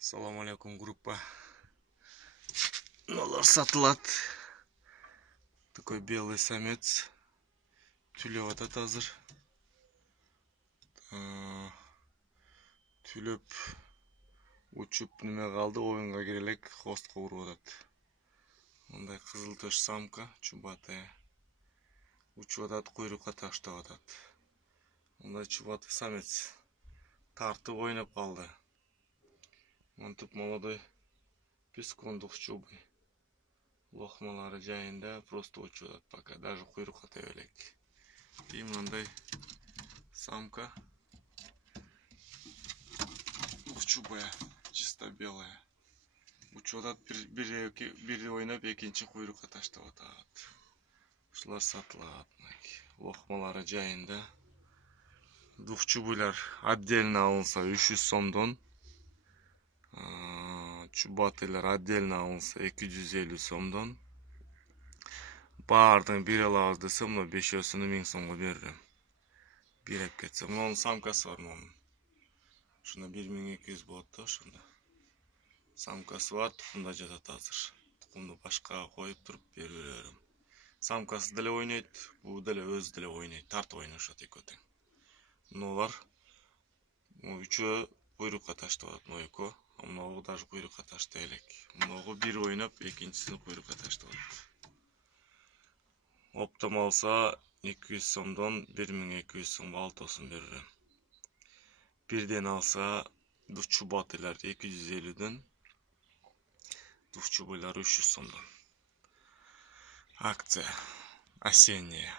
Assalamu alaikum группа. Нолар сатылат. Такой белый самец. Түлеп атат азыр. Түлеп учуп неме калды, оюнга кире элек хвостко уруп атат. Мындай кызыл төш самка, чубатая. Учуп атат, куйрукка таштап атат. Мындай чубатый самец тартып ойноп калды. Монтуп молодой пескондук чубый. Лохмалары жайында просто учуп атат пока, даже куйрукка тебе элек. И мындай самка чубая, чисто белая. Учуп атат, бир ойноп, экинчи куйрукка таштап атат. Ушулар сатылат. Лохмалары жайында. Двухчубуйлар отдельно алынса 300 сомдон. Чубатыйлар отдельно алынса 250 сомдон. Баардын бир алабыз десе, мына 5-өсүнү 1000 сомго берем. Бир алып кетсе, мунун самкасы бар мунун. Ушуна 1200 болот да, ошондо. Самкасы бар, тукумда жатат азыр. Тукумду башка коюп туруп берип берем. Самкасы деле ойнойт, бул деле өзү деле ойнойт, тартып ойношот экөө тең. Мыналар үчөө куйрукка таштап атат, экөө. Мынагы даже куйрукка таштай элек. Мынагы бир ойноп, экинчисин куйрукка таштап атат. Оптом алса 200 сомдон 1200 сомго алтоосун берем. Бирден алса чубатыйлар 250ден, двухчубуйлар 300 сомдон. Акция осенняя.